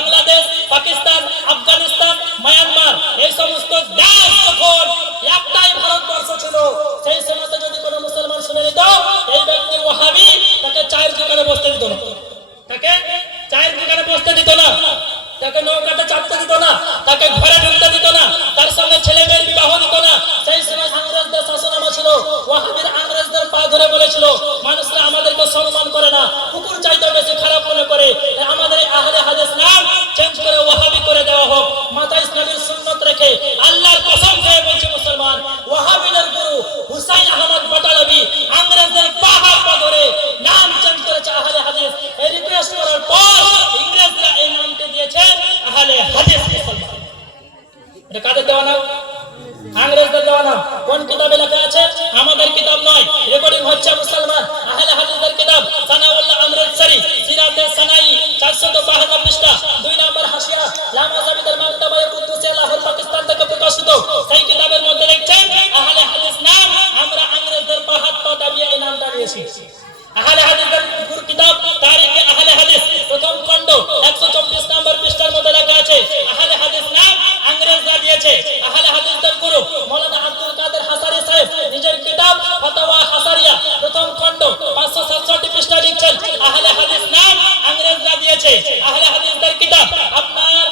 Bangladesh, Pakistan, Afghanistan, Myanmar এই সমস্ত দেশ যখন একটাই ভারতবর্ষ ছিল, সেই সময়তে যদি কোনো মুসলমান শুনে নিত এই ব্যক্তি ওয়াহাবি, তাকে চায়ের দোকানে বসতে দিত না, তাকে চায়ের দোকানে বসতে দিত না, তাকে নৌকাতে চাপতে দিত না, তাকে ঘরে ঢুকতে দিত না, তার সঙ্গে ছেলে মেয়ের বিবাহ দিত না। সেই সময় ইংরেজদের শাসনামা ছিল, ওয়াহাবির ইংরেজদের পা ধরে বলেছিল মানুষরা আমাদেরকে সম্মান করে না, কুকুর চাইতে বেশি খারাপ মনে করে, আমাদের আহলে হাদিস নাম চেঞ্জ করে ওয়াহাবি করে দেওয়া হোক। মাথায় ইসলামের সুন্নত রেখে আল্লাহর কসম খেয়ে বলছি মুসলমান, ওয়াহাবিদের গুরু হুসাইন আহমদ বাটালবি ইংরেজদের পা ধরে নাম চেঞ্জ করেছে আহলে হাদিস। এই রিকোয়েস্ট করার পর ইংরেজরা এই নামটি দিয়েছে আহলে হাদিস মুসলমান। এটা কাদের দেওয়া নাম? ইংরেজদের দেওয়া নাম। কোন কিতাবে লেখা আছে? আমাদের কিতাব নয়, রেকর্ডিং হচ্ছে মুসলমান আহলে হাদিসের কিতাব সানাউল্লাহ আমৃতসরি সিরাতে সানাই 452 পৃষ্ঠা 2 নম্বর হাসিয়া লামা জাবিদের মাকতাবায়ে কুদ্দুসিয়া লাহোর পাকিস্তান থেকে প্রকাশিত। সেই কিতাবের মধ্যে লিখছেন আহলে হাদিস নাম আমরা ইংরেজদের পা দাবিয়ে এই নামটা দিয়েছি। আহলে হাদিসের পুরো কিতাব তারিখে আহলে হাদিস প্রথম খণ্ড 124 নম্বর পৃষ্ঠার মধ্যে লেখা আছে আহলে হাদিস নাম ইংরেজরা দিয়েছে। আহলে হাদিসদের গুরু মাওলানা আব্দুল কাদের হাসারি সাহেব নিজের কিতাব ফতোয়া হাসারিয়া প্রথম খণ্ড 567 পৃষ্ঠায় লিখছেন আহলে হাদিস নাম ইংরেজরা দিয়েছে। আহলে হাদিসদের কিতাব আপনার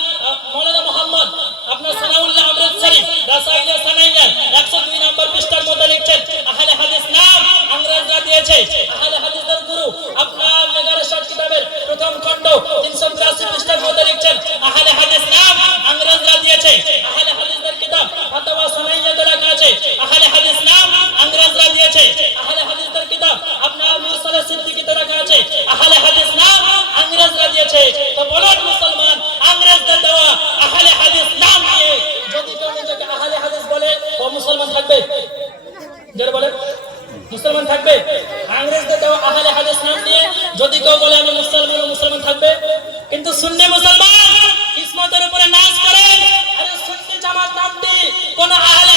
মাওলানা মুহাম্মদ আপনার সানাউল্লাহ আমৃতসরি রাসাইলে সানাইয়া 102 নম্বর পৃষ্ঠার মধ্যে লিখছেন আহলে হাদিস নাম ইংরেজরা দিয়েছে। আহলে হাদিসদের গুরু আপনার মেগারেশাদ কিতাবের প্রথম খণ্ড 382 পৃষ্ঠার মধ্যে লিখছেন আহলে হাদিস নাম ইংরেজরা দিয়েছে। আহলে হাদিসদের কিতাব ফতোয়া সানাইয়াতে লেখা আছে আহলে হাদিস নাম ইংরেজরা দিয়েছে। আহলে হাদিসদের কিতাব আপনার মুরসালে সিদ্দিকীতে লেখা আছে আহলে হাদিস নাম ইংরেজরা দিয়েছে। তো বলুন মুসলমান, ইংরেজদের দেওয়া আহলে হাদিস নাম নিয়ে যদি কেউ নিজেকে আহলে হাদিস বলে ও মুসলমান থাকবে? যারা বলে মুসলমান থাকবে? ইংরেজদের দেওয়া আহলে হাদিস নাম নিয়ে যদি কেউ বলে আমি মুসলমান, ও মুসলমান থাকবে? কিন্তু সুন্নি মুসলমান কিসমতের উপরে নাচ করে, আরে সুন্নি জামাত নামটি কোন আহলে